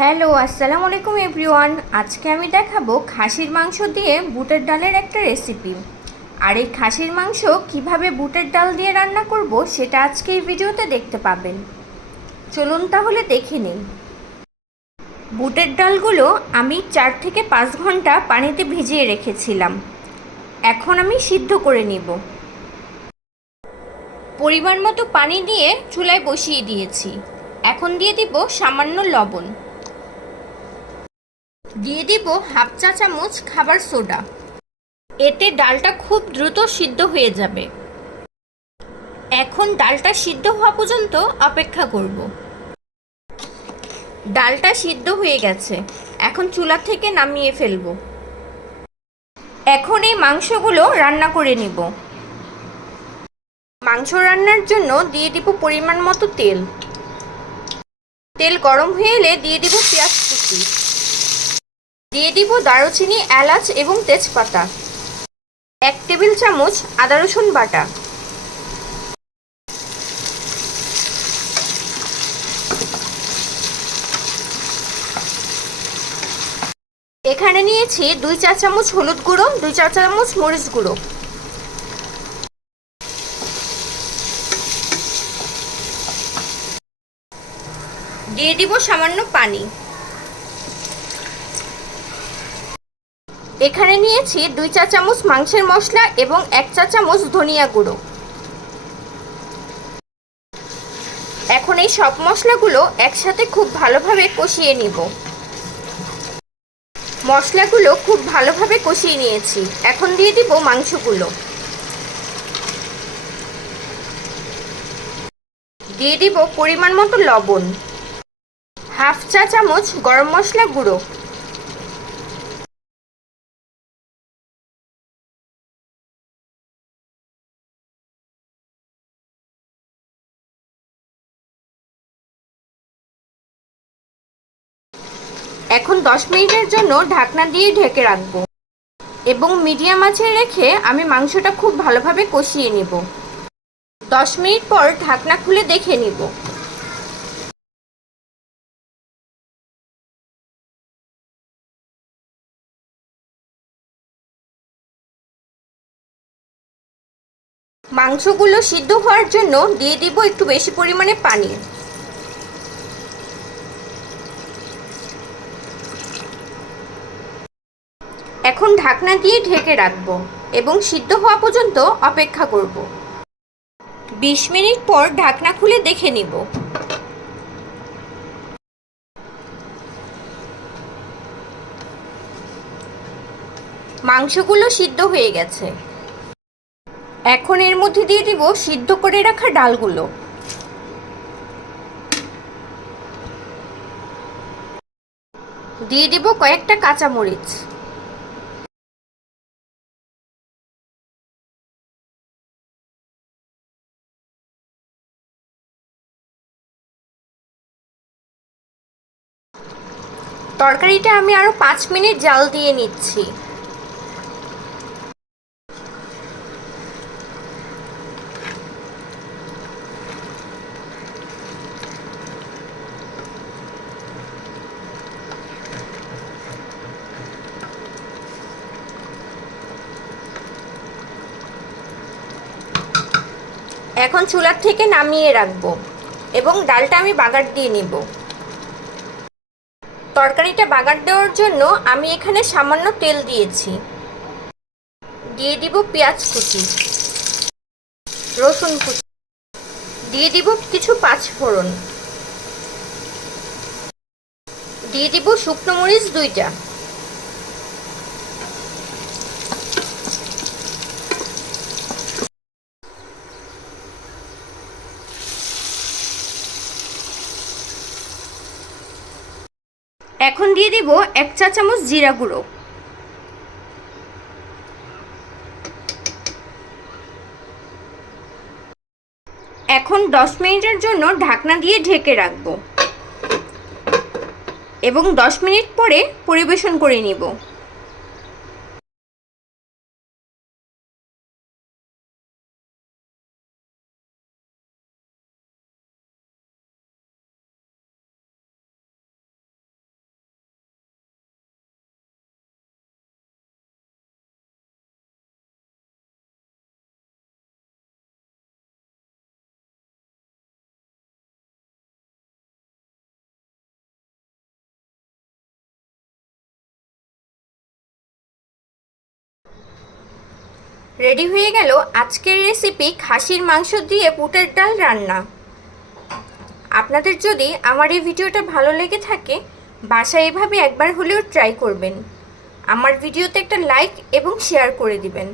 Hello, আসসালামু আলাইকুম everyone. আজকে আমি দেখাবো খাসির মাংস দিয়ে বুটের ডালের একটা রেসিপি আর এই খাসির মাংস কীভাবে বুটের ডাল দিয়ে রান্না করব সেটা আজকে এই ভিডিওতে দেখতে পাবেন। চলুন তাহলে দেখে নিন বুটের ডালগুলো আমি চার থেকে পাঁচ ঘণ্টা পানিতে ভিজিয়ে রেখেছিলাম। এখন আমি সিদ্ধ করে নিব। পরিমাণ মতো পানি দিয়ে চুলায় বসিয়ে দিয়েছি। এখন দিয়ে দিব সামান্য লবণ। দিয়ে দিব হাফ চা চামচ খাবার সোডা। এতে ডালটা খুব দ্রুত সিদ্ধ হয়ে যাবে। এখন ডালটা সিদ্ধ হওয়া পর্যন্ত অপেক্ষা করব। ডালটা সিদ্ধ হয়ে গেছে। এখন চুলা থেকে নামিয়ে ফেলব। এখন এই মাংসগুলো রান্না করে নিব। মাংস রান্নার জন্য দিয়ে দিব পরিমাণ মতো তেল। তেল গরম হয়ে এলে দিয়ে দিব পেঁয়াজ কুচি। দিয়ে দিব দারুচিনি, এলাচ এবং তেজপাতা। এক টেবিল চামচ আদা রসুন বাটা। এখানে নিয়েছি দুই চা চামচ হলুদ গুঁড়ো, দুই চা চামচ মরিচ গুঁড়ো। দিয়ে দিব সামান্য পানি। এখানে নিয়েছি দুই চা চামচ মাংসের মশলা এবং এক চা চামচ ধনিয়া গুঁড়ো। এখন এই সব মশলাগুলো একসাথে খুব ভালোভাবে কষিয়ে নিব। মশলাগুলো খুব ভালোভাবে কষিয়ে নিয়েছি। এখন দিয়ে দিব মাংসগুলো। দিয়ে দিব পরিমাণ মতো লবণ। হাফ চা চামচ গরম মশলা গুঁড়ো। এখন দশ মিনিটের জন্য ঢাকনা দিয়ে ঢেকে রাখব। এবং মিডিয়াম আঁচে রেখে আমি মাংসটা খুব ভালোভাবে কষিয়ে নিব। দশ মিনিট পর ঢাকনা খুলে দেখে নিব। মাংসগুলো সিদ্ধ হওয়ার জন্য দিয়ে দিব একটু বেশি পরিমাণে পানি। এখন ঢাকনা দিয়ে ঢেকে রাখব এবং সিদ্ধ হওয়া পর্যন্ত অপেক্ষা করব। বিশ মিনিট পর ঢাকনা খুলে দেখে নিব। মাংসগুলো সিদ্ধ হয়ে গেছে। এখন এর মধ্যে দিয়ে দিব সিদ্ধ করে রাখা ডালগুলো। দিয়ে দিব কয়েকটা কাঁচামরিচ। তরকারিটা আমি আরও পাঁচ মিনিট জাল দিয়ে নিচ্ছি। এখন চুলার থেকে নামিয়ে রাখব এবং ডালটা আমি বাগার দিয়ে নিব। তরকারিটা বাগার দেওয়ার জন্য আমি এখানে সামান্য তেল দিয়েছি। দিয়ে দিব পেঁয়াজ কুচি, রসুন কুচি, দিয়ে দিব কিছু পাঁচ ফোড়ন, দিয়ে দিব শুকনো মরিচ দুইটা। এখন দিয়ে দিব এক চা চামচ জিরা গুঁড়ো। এখন দশ মিনিটের জন্য ঢাকনা দিয়ে ঢেকে রাখব। এবং দশ মিনিট পরে পরিবেশন করে নিব। রেডি হয়ে গেল আজকের রেসিপি খাসির মাংস দিয়ে বুটের ডাল রান্না। আপনাদের যদি আমার এই ভিডিওটা ভালো লেগে থাকে, বাসায় এভাবে একবার হলেও ট্রাই করবেন। আমার ভিডিওতে একটা লাইক এবং শেয়ার করে দিবেন।